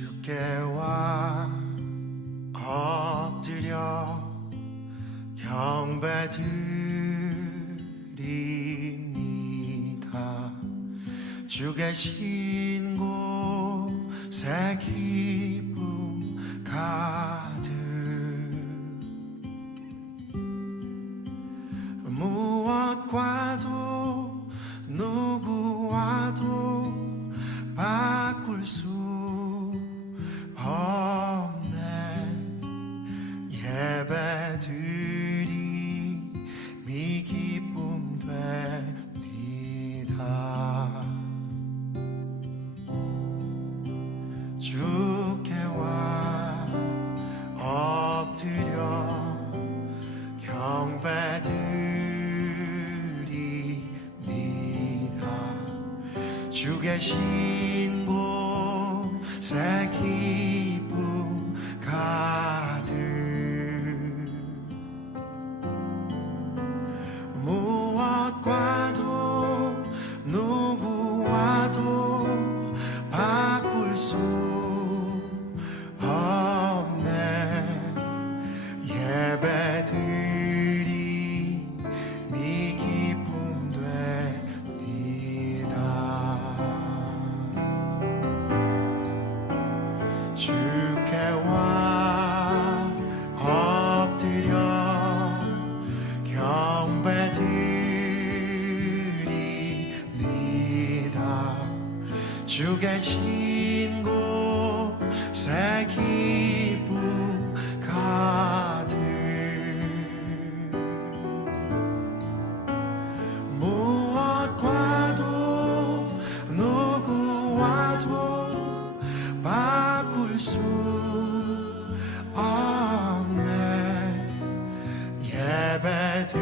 주께와 엎드려 경배드립니다. 주 계신 곳에 기쁨 가득 무엇과도 누구와도 바꿀 수 없네. 예배드림이 기쁨 됩니다. 주께와 엎드려 경배드립니다. 주 계신 곳에 기쁨 가득 무엇과도 누구와도 바꿀 수 없네. 예배드림이 기쁨 됩니다. 주께와 엎드려 경배드립니다. 주 계신 곳에 기쁨 가득 무엇과도 누구와도 바꿀 수 없네. 예배드림이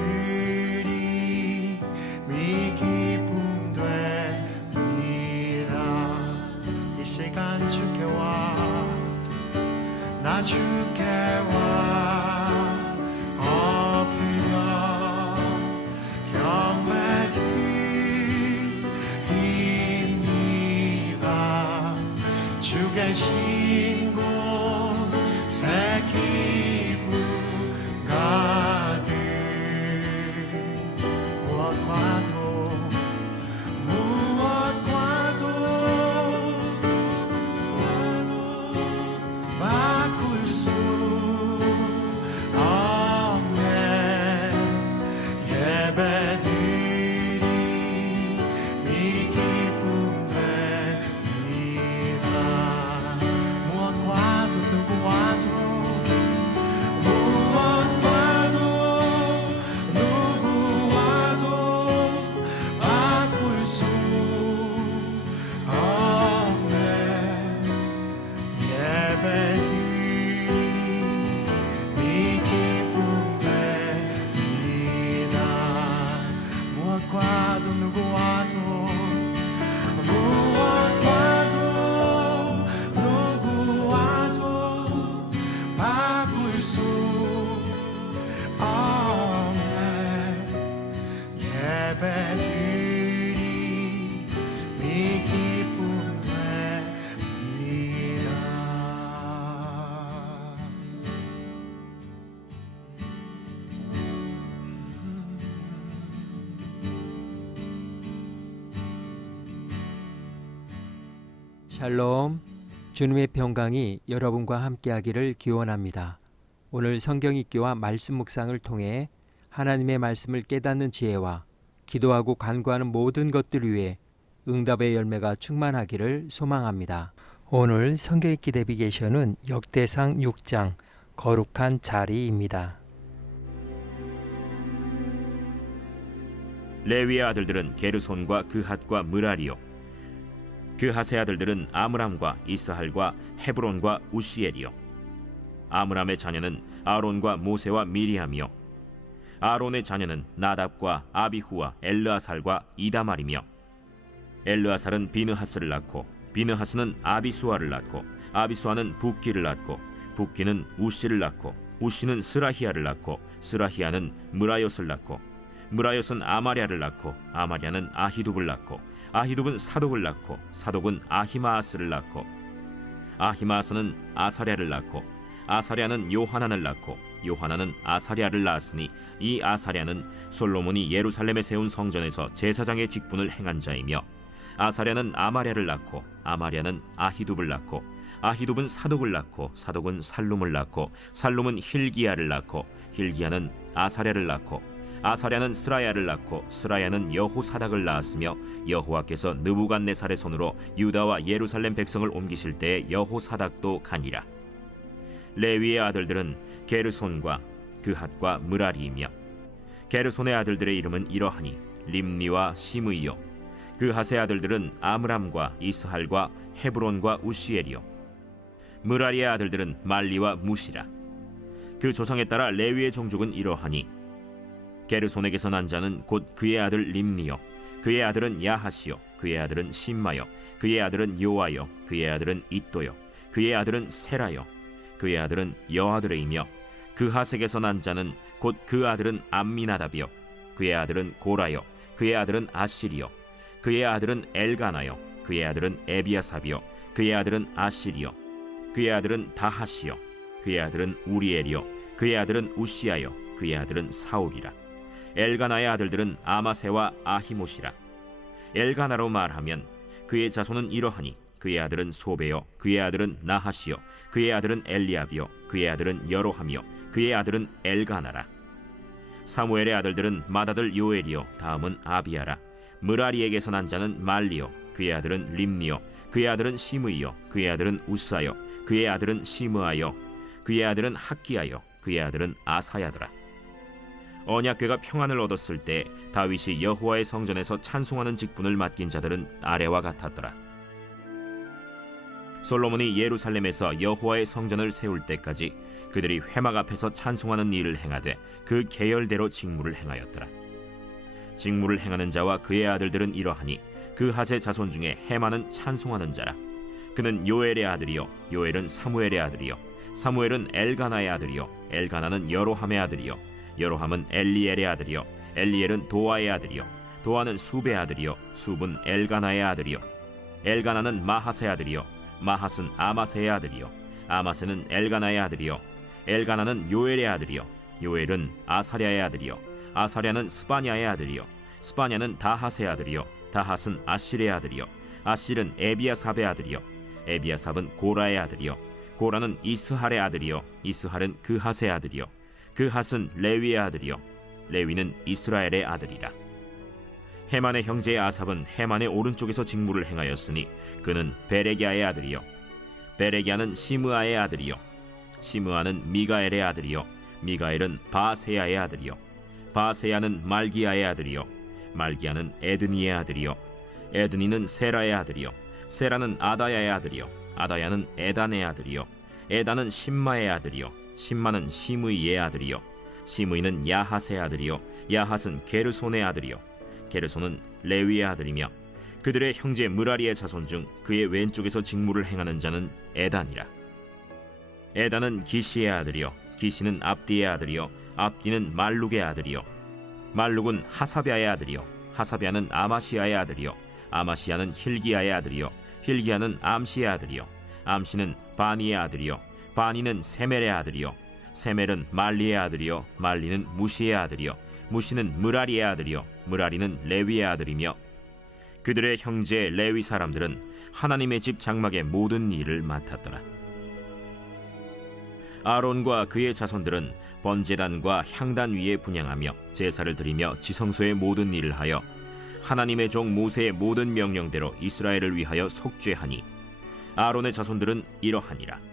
기쁨 됩니다. 이 시간 주께와 나 주께와 엎드려 경배드립니다. 주 계신 곳에 기쁨 가득 무엇과도 바꿀 수 없네. 예배드림이 기쁨 됩니다. 무엇과도 누구와도 바꿀 수 없네. 예배드림이 기쁨 됩니다. 무엇과도 누구와도 바꿀 수 없네. 예배드림이 기쁨 됩니다. 샬롬, 주님의 평강이 여러분과 함께하기를 기원합니다. 오늘 성경 읽기와 말씀 묵상을 통해 하나님의 말씀을 깨닫는 지혜와 기도하고 간구하는 모든 것들 위해 응답의 열매가 충만하기를 소망합니다. 오늘 성경 읽기 내비게이션은 역대상 6장 거룩한 자리입니다. 레위의 아들들은 게르손과 그핫과 므라리요, 그핫의 아들들은 아므람과 이스할과 헤브론과 우시엘이요. 아므람의 자녀는 아론과 모세와 미리암이요, 아론의 자녀는 나답과 아비후와 엘르아살과 이다말이며, 엘르아살은 비느하스를 낳고 비느하스는 아비수아를 낳고 아비수아는 붓기를 낳고 붓기는 우시를 낳고 우시는 스라히야를 낳고 스라히야는 므라옅을 낳고 므라옅은 아마랴를 낳고 아마랴는 아히둡을 낳고 아히둡은 사독을 낳고 사독은 아히마아스를 낳고 아히마아스는 아사랴를 낳고 아사랴는 요하난을 낳고 요하난은 아사랴를 낳았으니 이 아사랴는 솔로몬이 예루살렘에 세운 성전에서 제사장의 직분을 행한 자이며 아사랴는 아마랴를 낳고 아마랴는 아히둡을 낳고 아히둡은 사독을 낳고 사독은 살룸을 낳고 살룸은 힐기야를 낳고 힐기야는 아사랴를 낳고 아사랴는 스라야를 낳고 스라야는 여호사닥을 낳았으며 여호와께서 느부갓네살의 손으로 유다와 예루살렘 백성을 옮기실 때에 여호사닥도 가니라. 레위의 아들들은 게르손과 그핫과 므라리이며 게르손의 아들들의 이름은 이러하니 림니와 시므이요 그핫의 아들들은 아므람과 이스할과 헤브론과 우시엘이요 므라리의 아들들은 말리와 무시라. 그 조상에 따라 레위의 종족은 이러하니 게르손에게서 난 자는 곧 그의 아들 림니요 그의 아들은 야하시요 그의 아들은 심마요 그의 아들은 요아요 그의 아들은 이또요 그의 아들은 세라요 그의 아들은 여아들이며 그핫에게서 난 자는 곧 그 아들은 암미나답이요 그의 아들은 고라요 그의 아들은 아시리요 그의 아들은 엘가나요 그의 아들은 에비아삽이요 그의 아들은 아시리요 그의 아들은 다하시요 그의 아들은 우리엘이요 그의 아들은 우시아요 그의 아들은 사울이라. 엘가나의 아들들은 아마세와 아히못이라. 엘가나로 말하면 그의 자손은 이러하니 그의 아들은 소베요 그의 아들은 나하시요 그의 아들은 엘리압이요 그의 아들은 여로함이요 그의 아들은 엘가나라. 사무엘의 아들들은 맏아들 요엘이요 다음은 아비야라. 므라리에게서 난 자는 말리요 그의 아들은 림니요 그의 아들은 시므이요 그의 아들은 우사요 그의 아들은 시므아요 그의 아들은 학기야요 그의 아들은 아사야더라. 언약궤가 평안을 얻었을 때 다윗이 여호와의 성전에서 찬송하는 직분을 맡긴 자들은 아래와 같았더라. 솔로몬이 예루살렘에서 여호와의 성전을 세울 때까지 그들이 회막 앞에서 찬송하는 일을 행하되 그 계열대로 직무를 행하였더라. 직무를 행하는 자와 그의 아들들은 이러하니 그핫의 자손 중에 헤만은 찬송하는 자라. 그는 요엘의 아들이요 요엘은 사무엘의 아들이요 사무엘은 엘가나의 아들이요 엘가나는 여로함의 아들이요 여로함은 엘리엘의 아들이요 엘리엘은 도아의 아들이요 도아는 숲의 아들이요 숲은 엘가나의 아들이요 엘가나는 마핫의 아들이요 마핫은 아마세의 아들이요 아마세는 엘가나의 아들이요 엘가나는 요엘의 아들이요 요엘은 아사랴의 아들이요 아사랴는 스바냐의 아들이요 스바냐는 다핫의 아들이요 다핫은 아실의 아들이요 아실은 에비아삽의 아들이요 에비아삽은 고라의 아들이요 고라는 이스할의 아들이요 이스할은 그핫의 아들이요 그핫은 레위의 아들이요 레위는 이스라엘의 아들이라. 헤만의 형제의 아삽은 헤만의 오른쪽에서 직무를 행하였으니 그는 베레기야의 아들이요 베레기야는 시므아의 아들이요 시므아는 미가엘의 아들이요 미가엘은 바세야의 아들이요 바세야는 말기야의 아들이요 말기야는 에드니의 아들이요 에드니는 세라의 아들이요 세라는 아다야의 아들이요 아다야는 에단의 아들이요 에단은 심마의 아들이요 심마는 시므이의 아들이요 시므이는 야핫의 아들이요 야핫은 게르손의 아들이요 게르손은 레위의 아들이며 그들의 형제 므라리의 자손 중 그의 왼쪽에서 직무를 행하는 자는 에단이라. 에단은 기시의 아들이요 기시는 압디의 아들이요 압디는 말룩의 아들이요 말룩은 하사비아의 아들이요 하사비아는 아마시아의 아들이요 아마시아는 힐기야의 아들이요 힐기야는 암시의 아들이요 암시는 바니의 아들이요 바니는 세멜의 아들이요 세멜은 말리의 아들이요 말리는 무시의 아들이요 무시는 므라리의 아들이요 므라리는 레위의 아들이며 그들의 형제 레위 사람들은 하나님의 집 장막의 모든 일을 맡았더라. 아론과 그의 자손들은 번제단과 향단 위에 분향하며 제사를 드리며 지성소의 모든 일을 하여 하나님의 종 모세의 모든 명령대로 이스라엘을 위하여 속죄하니 아론의 자손들은 이러하니라.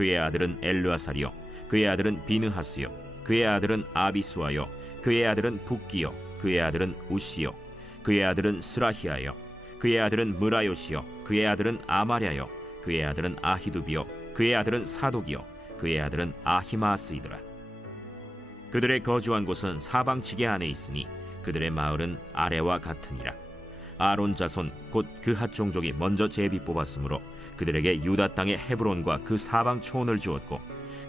그의 아들은 엘르아살이요 그의 아들은 비느하스요 그의 아들은 아비수아요 그의 아들은 붓기요 그의 아들은 우시요 그의 아들은 스라히아요 그의 아들은 므라요시요 그의 아들은 아마랴요 그의 아들은 아히두비요 그의 아들은 사독이요 그의 아들은 아히마스이더라. 그들의 거주한 곳은 사방 지게 안에 있으니 그들의 마을은 아래와 같으니라. 아론 자손 곧 그핫 종족이 먼저 제비 뽑았으므로 그들에게 유다 땅의 헤브론과 그 사방 초원을 주었고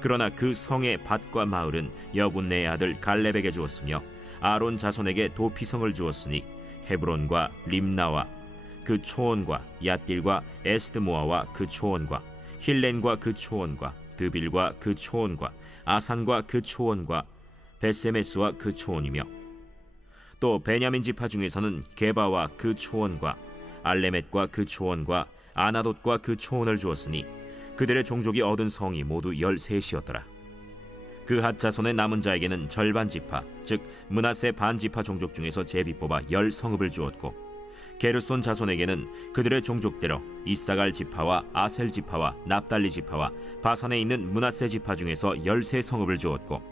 그러나 그 성의 밭과 마을은 여분네의 아들 갈렙에게 주었으며 아론 자손에게 도피성을 주었으니 헤브론과 림나와 그 초원과 얏길과 에스드모아와 그 초원과 힐렌과 그 초원과 드빌과 그 초원과 아산과 그 초원과 베세메스와 그 초원이며 또 베냐민 지파 중에서는 게바와 그 초원과 알레멧과 그 초원과 아나돗과 그 초원을 주었으니 그들의 종족이 얻은 성이 모두 13이었더라. 그핫 자손의 남은 자에게는 절반 지파 즉 므낫세 반 지파 종족 중에서 제비 뽑아 10성읍을 주었고 게르손 자손에게는 그들의 종족대로 이사갈 지파와 아셀 지파와 납달리 지파와 바산에 있는 므낫세 지파 중에서 13성읍을 주었고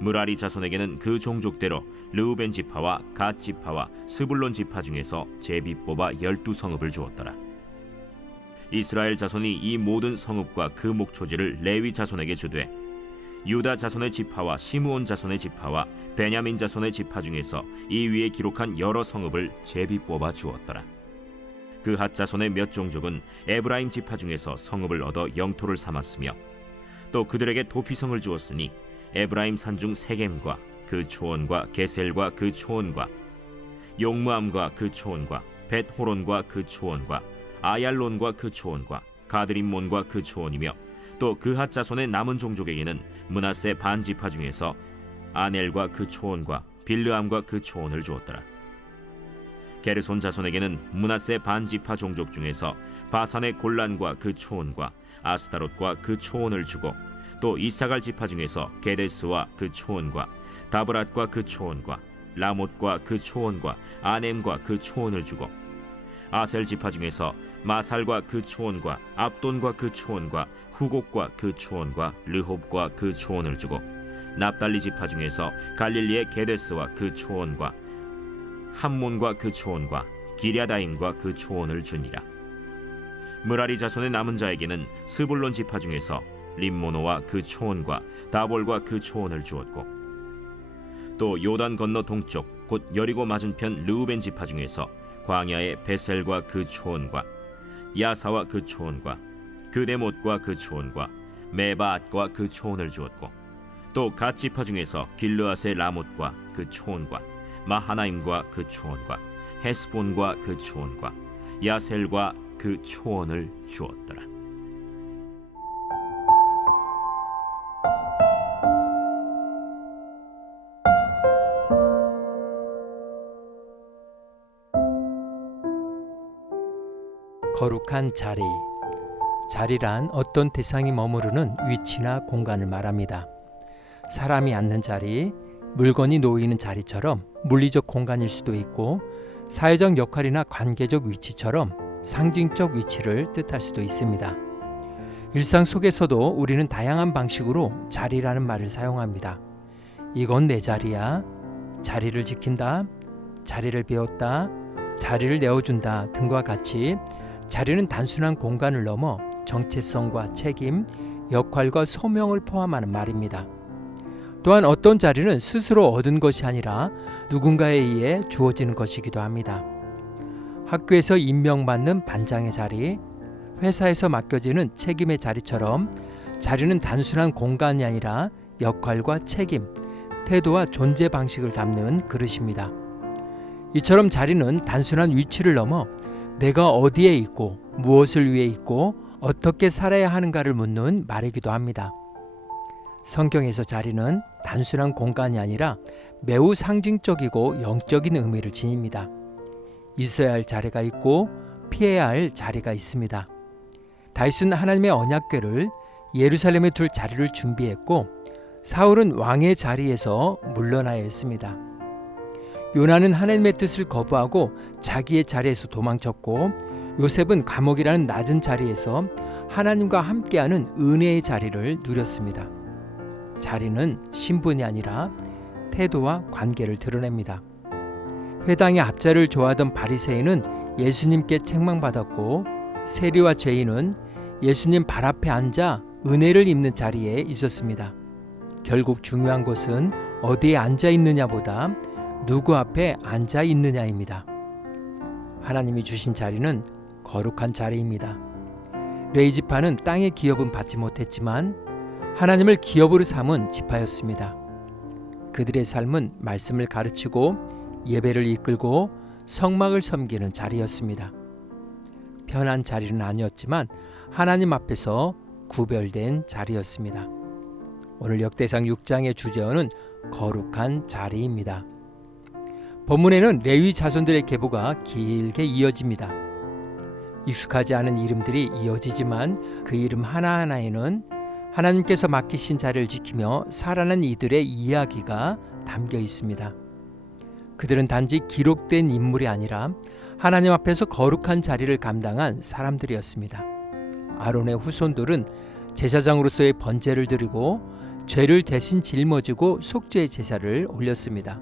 무라리 자손에게는 그 종족대로 르우벤 지파와 갓 지파와 스불론 지파 중에서 제비 뽑아 12성읍을 주었더라. 이스라엘 자손이 이 모든 성읍과 그 목초지를 레위 자손에게 주되 유다 자손의 지파와 시므온 자손의 지파와 베냐민 자손의 지파 중에서 이 위에 기록한 여러 성읍을 제비 뽑아 주었더라. 그핫 자손의 몇 종족은 에브라임 지파 중에서 성읍을 얻어 영토를 삼았으며 또 그들에게 도피성을 주었으니 에브라임 산중 세겜과 그 초원과 게셀과 그 초원과 용무암과 그 초원과 벳호론과 그 초원과 아얄론과 그 초원과 가드림몬과 그 초원이며 또 그핫 자손의 남은 종족에게는 므낫세 반 지파 중에서 아넬과 그 초원과 빌르암과 그 초원을 주었더라. 게르손 자손에게는 므낫세 반 지파 종족 중에서 바산의 골란과 그 초원과 아스타롯과 그 초원을 주고 또 이사갈 지파 중에서 게데스와 그 초원과 다브랏과 그 초원과 라못과 그 초원과 아넴과 그 초원을 주고 아셀 지파 중에서 마살과 그 초원과 압돈과 그 초원과 후곡과 그 초원과 르홉과 그 초원을 주고 납달리 지파 중에서 갈릴리의 게데스와 그 초원과 함몬과 그 초원과 기랴다임과 그 초원을 주니라. 무라리 자손의 남은 자에게는 스불론 지파 중에서 림모노와 그 초원과 다볼과 그 초원을 주었고 또 요단 건너 동쪽 곧 여리고 맞은편 르우벤 지파 중에서 광야의 베셀과 그 초원과 야사와 그 초원과 그데못과 그 초원과 메바앗과 그 초원을 주었고 또 갓 지파 중에서 길르앗의 라못과 그 초원과 마하나임과 그 초원과 헤스본과 그 초원과 야셀과 그 초원을 주었더라. 거룩한 자리. 자리란 어떤 대상이 머무르는 위치나 공간을 말합니다. 사람이 앉는 자리, 물건이 놓이는 자리처럼 물리적 공간일 수도 있고 사회적 역할이나 관계적 위치처럼 상징적 위치를 뜻할 수도 있습니다. 일상 속에서도 우리는 다양한 방식으로 자리라는 말을 사용합니다. 이건 내 자리야, 자리를 지킨다, 자리를 비웠다, 자리를 내어준다 등과 같이 자리는 단순한 공간을 넘어 정체성과 책임, 역할과 소명을 포함하는 말입니다. 또한 어떤 자리는 스스로 얻은 것이 아니라 누군가에 의해 주어지는 것이기도 합니다. 학교에서 임명받는 반장의 자리, 회사에서 맡겨지는 책임의 자리처럼 자리는 단순한 공간이 아니라 역할과 책임, 태도와 존재 방식을 담는 그릇입니다. 이처럼 자리는 단순한 위치를 넘어 내가 어디에 있고 무엇을 위해 있고 어떻게 살아야 하는가를 묻는 말이기도 합니다. 성경에서 자리는 단순한 공간이 아니라 매우 상징적이고 영적인 의미를 지닙니다. 있어야 할 자리가 있고 피해야 할 자리가 있습니다. 다윗은 하나님의 언약궤를 예루살렘에 둘 자리를 준비했고 사울은 왕의 자리에서 물러나야 했습니다. 요나는 하나님의 뜻을 거부하고 자기의 자리에서 도망쳤고 요셉은 감옥이라는 낮은 자리에서 하나님과 함께하는 은혜의 자리를 누렸습니다. 자리는 신분이 아니라 태도와 관계를 드러냅니다. 회당의 앞자를 좋아하던 바리새인은 예수님께 책망받았고 세리와 죄인은 예수님 발 앞에 앉아 은혜를 입는 자리에 있었습니다. 결국 중요한 것은 어디에 앉아 있느냐보다 누구 앞에 앉아 있느냐입니다. 하나님이 주신 자리는 거룩한 자리입니다. 레위 지파는 땅의 기업은 받지 못했지만 하나님을 기업으로 삼은 지파였습니다. 그들의 삶은 말씀을 가르치고 예배를 이끌고 성막을 섬기는 자리였습니다. 편한 자리는 아니었지만 하나님 앞에서 구별된 자리였습니다. 오늘 역대상 6장의 주제어는 거룩한 자리입니다. 본문에는 레위 자손들의 계보가 길게 이어집니다. 익숙하지 않은 이름들이 이어지지만 그 이름 하나하나에는 하나님께서 맡기신 자리를 지키며 살아난 이들의 이야기가 담겨 있습니다. 그들은 단지 기록된 인물이 아니라 하나님 앞에서 거룩한 자리를 감당한 사람들이었습니다. 아론의 후손들은 제사장으로서의 번제를 드리고 죄를 대신 짊어지고 속죄의 제사를 올렸습니다.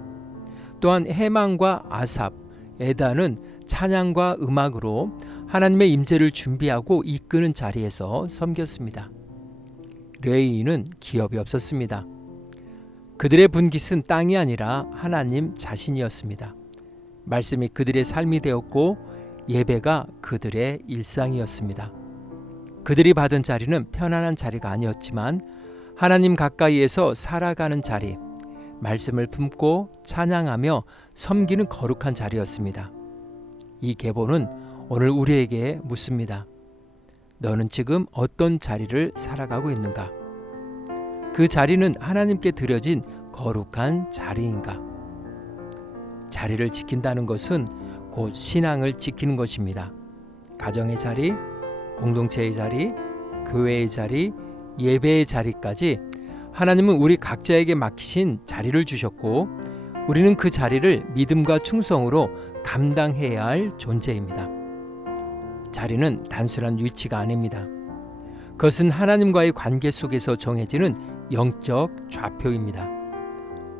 또한 해만과 아삽, 에단은 찬양과 음악으로 하나님의 임재를 준비하고 이끄는 자리에서 섬겼습니다. 레위인은 기업이 없었습니다. 그들의 분깃은 땅이 아니라 하나님 자신이었습니다. 말씀이 그들의 삶이 되었고 예배가 그들의 일상이었습니다. 그들이 받은 자리는 편안한 자리가 아니었지만 하나님 가까이에서 살아가는 자리, 말씀을 품고 찬양하며 섬기는 거룩한 자리였습니다. 이 계보는 오늘 우리에게 묻습니다. 너는 지금 어떤 자리를 살아가고 있는가? 그 자리는 하나님께 드려진 거룩한 자리인가? 자리를 지킨다는 것은 곧 신앙을 지키는 것입니다. 가정의 자리, 공동체의 자리, 교회의 자리, 예배의 자리까지 하나님은 우리 각자에게 맡기신 자리를 주셨고 우리는 그 자리를 믿음과 충성으로 감당해야 할 존재입니다. 자리는 단순한 위치가 아닙니다. 그것은 하나님과의 관계 속에서 정해지는 영적 좌표입니다.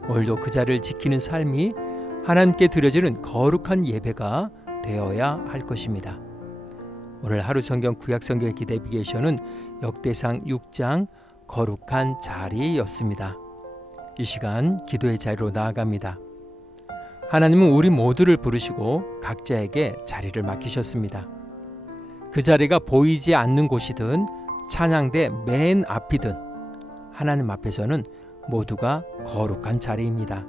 오늘도 그 자리를 지키는 삶이 하나님께 드려지는 거룩한 예배가 되어야 할 것입니다. 오늘 하루 성경 구약 성경의 기도 내비게이션은 역대상 6장 거룩한 자리였습니다. 이 시간 기도의 자리로 나아갑니다. 하나님은 우리 모두를 부르시고 각자에게 자리를 맡기셨습니다. 그 자리가 보이지 않는 곳이든 찬양대 맨 앞이든 하나님 앞에서는 모두가 거룩한 자리입니다.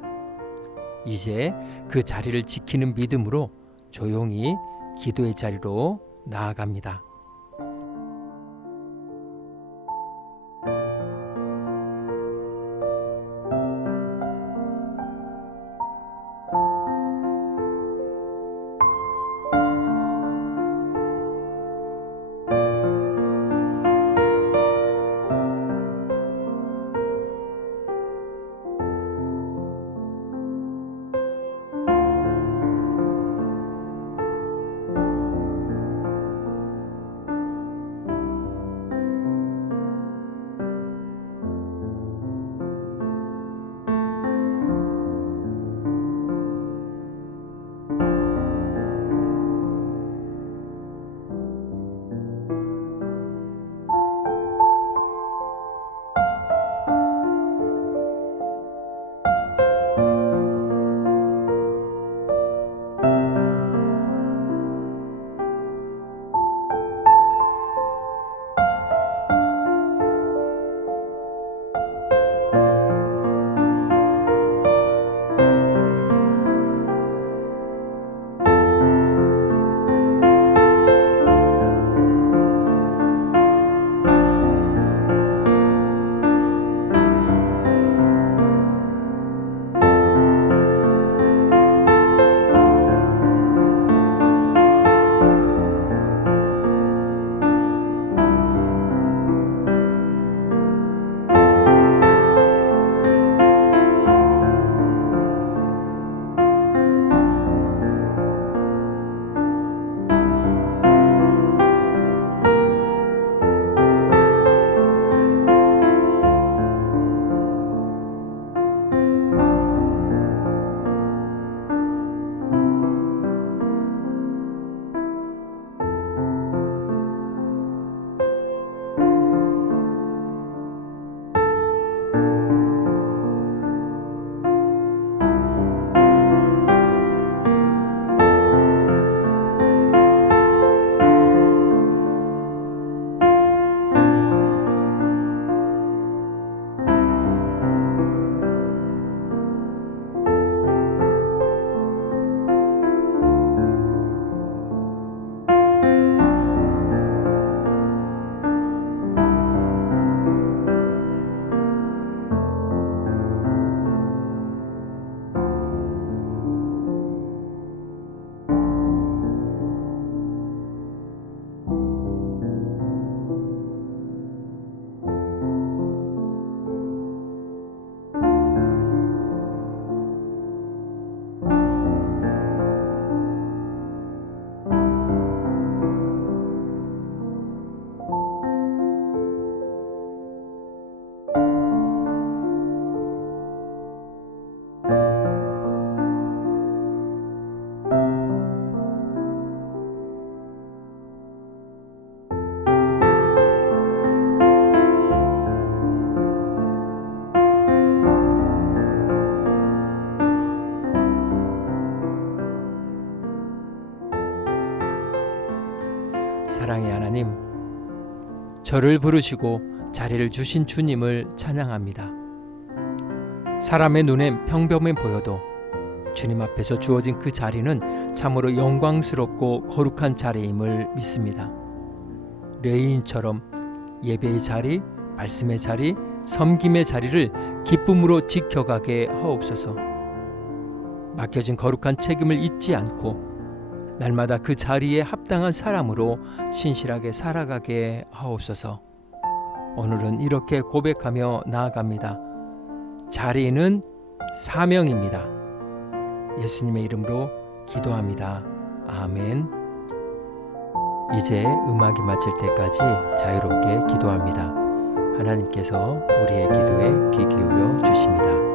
이제 그 자리를 지키는 믿음으로 조용히 기도의 자리로 나아갑니다. 사랑의 하나님, 저를 부르시고 자리를 주신 주님을 찬양합니다. 사람의 눈엔 평범해 보여도 주님 앞에서 주어진 그 자리는 참으로 영광스럽고 거룩한 자리임을 믿습니다. 레위인처럼 예배의 자리, 말씀의 자리, 섬김의 자리를 기쁨으로 지켜가게 하옵소서. 맡겨진 거룩한 책임을 잊지 않고 날마다 그 자리에 합당한 사람으로 신실하게 살아가게 하옵소서. 오늘은 이렇게 고백하며 나아갑니다. 자리는 사명입니다. 예수님의 이름으로 기도합니다. 아멘. 이제 음악이 마칠 때까지 자유롭게 기도합니다. 하나님께서 우리의 기도에 귀 기울여 주십니다.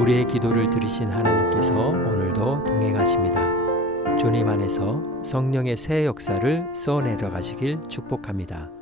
우리의 기도를 들으신 하나님께서 오늘도 동행하십니다. 주님 안에서 성령의 새 역사를 써내려 가시길 축복합니다.